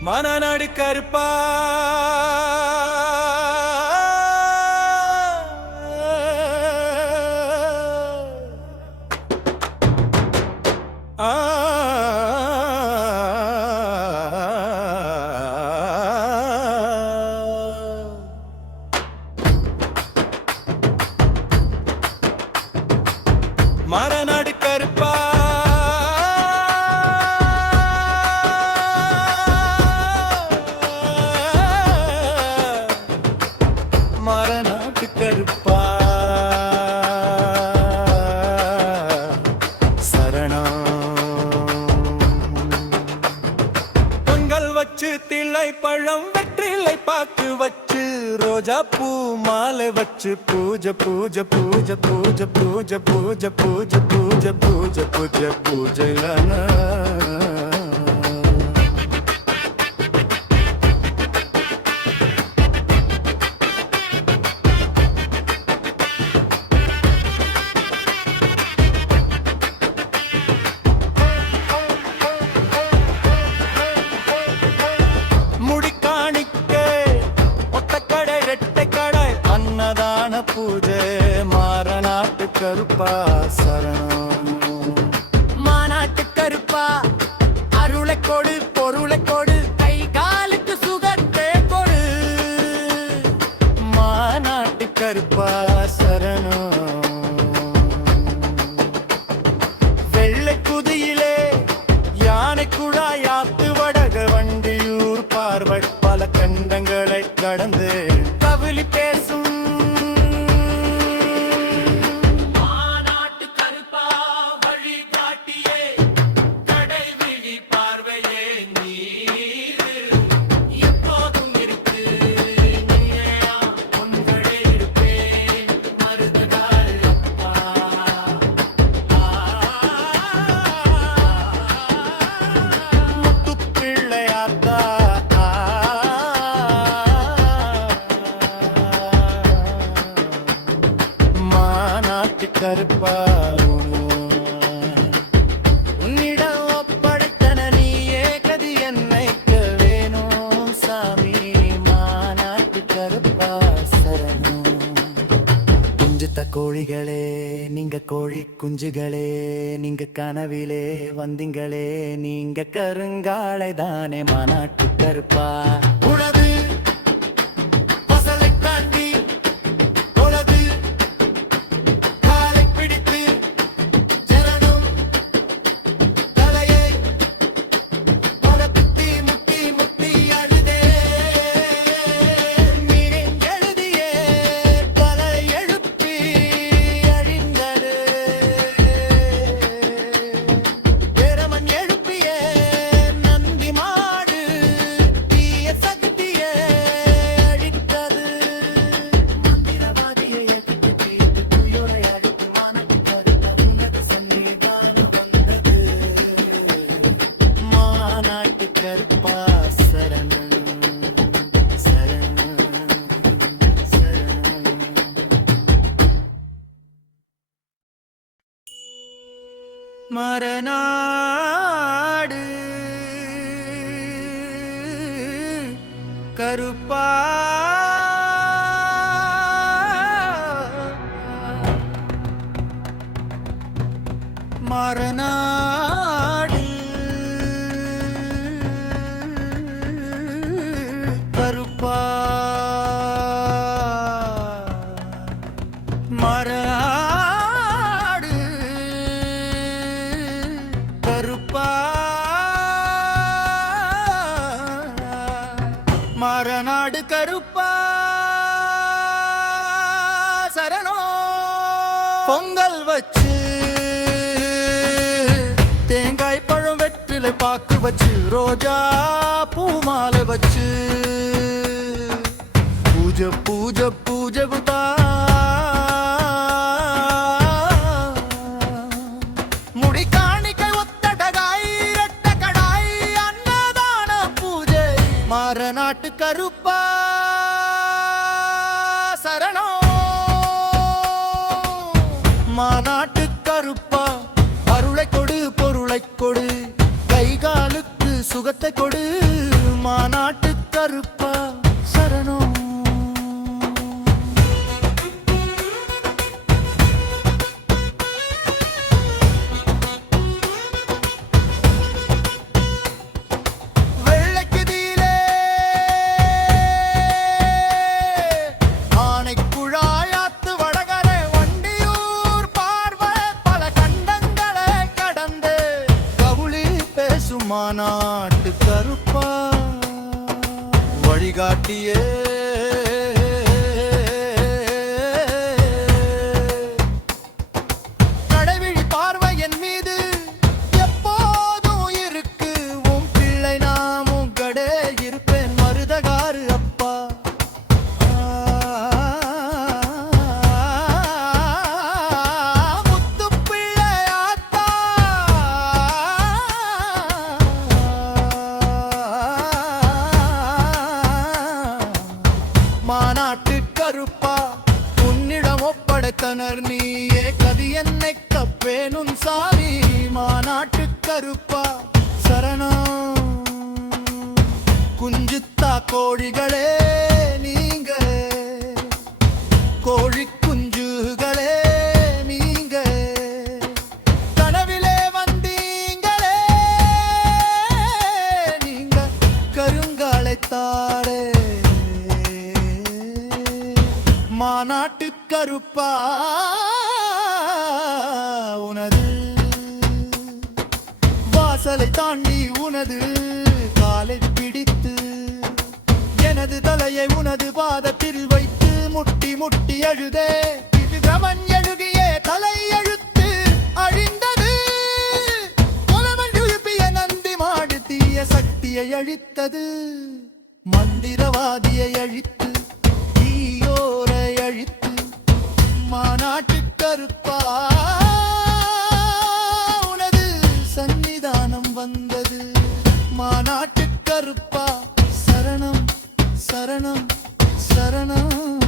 மனநாடு கருப்பா மரநாடு கருப்பா மரநாட்டு கருப்பா சரணம் பொங்கல் வச்சு தில்லை பழம் வெற்றிலை பாக்கு வச்சு ரோஜா பூ மாலை வச்சு பூஜை பூஜை பூஜை பூஜை பூஜை பூஜை பூஜை பூஜை பூஜை பூஜை பூஜை பூஜை மாறநாட்டு கருப்பா சரணம் மாநாட்டு கருப்பா அருளை கொடு பொருளை கொடு கை காலுக்கு சுகத்தை கொடு மாநாட்டு கருப்பா சரணம் வெள்ளை குதியிலே யானை குழாயாத்து வடக வண்டியூர் பார்வை பல கண்டங்களை கடந்து கவிழி பேசும் கருப்பா உன்னிடம் ஒப்படைத்தன நீயே கதி என்னைக்க வேணும் சாமி மாநாட்டு கருப்பா சரணம் குஞ்சுத்த கோழிகளே நீங்க கோழி குஞ்சுகளே நீங்க கனவிலே வந்தீங்களே நீங்க கருங்காலை தானே மாநாட்டு கருப்பா உனது மரநாடு கருப்பா மரநாடு கருப்பா மரநாடு கருப்பா சரணம் பொங்கல் வச்சு தேங்காய் பழம் வெற்றிலை பாக்கு வச்சு ரோஜா பூ மாலை வச்சு பூஜை பூஜை பூஜை குதா முடி காணிக்கை ஒத்தடகாய் இரட்ட கடாய் அன்னதான பூஜை மாறநாட்டு கருப்பா சரணம் மாநாட்டு கருப்பா அருளை கொடு பொருளை கொடு கை காலுக்கு சுகத்தை கொடு மாநாட்டு கருப்பா சரணம். வெள்ளைக்குதியிலே ஆனைக்குழாயாத்து வடகரை வண்டியூர் பார்வை பல கண்டங்களை கடந்து கவுளி பேசும் மாநாட்டு கருப்பா வழிகாட்டியே. கடைவிழி பார்வை என் மீது எப்போதும் இருக்கு உன் பிள்ளை நாமும் கடே இருப்பேன் மருதகாரு அப்பா. முத்து பிள்ளை ஆத்தா மாநாட்டு கருப்பா உன்னிடம் ஒப்படைத்தனர் நீயே கதி என்னை கப்பேனும் சாமி மாநாட்டு கருப்பா சரணம். குஞ்சுத்தா கோழிகளே நீங்க கோழி குஞ்சுகளே நீங்க கனவிலே வந்தீங்களே நீங்க கருங்காலைத்தாரே மாநாட்டு கருப்பா உனது வாசலை தாண்டி உனது காலை பிடித்து எனது தலையை உனது பாதத்தில் வைத்து முட்டி முட்டி அழுதே அவன் எழுதிய தலை எழுத்து அழிந்தது புலவன் எழுப்பிய நந்தி மாடு தீய சக்தியை அழித்தது மந்திரவாதியை அழித்து தீயோரை அழித்து மாநாட்டு கருப்பா உனது சன்னிதானம் வந்தது மாநாட்டு கருப்பா சரணம் சரணம் சரணம்.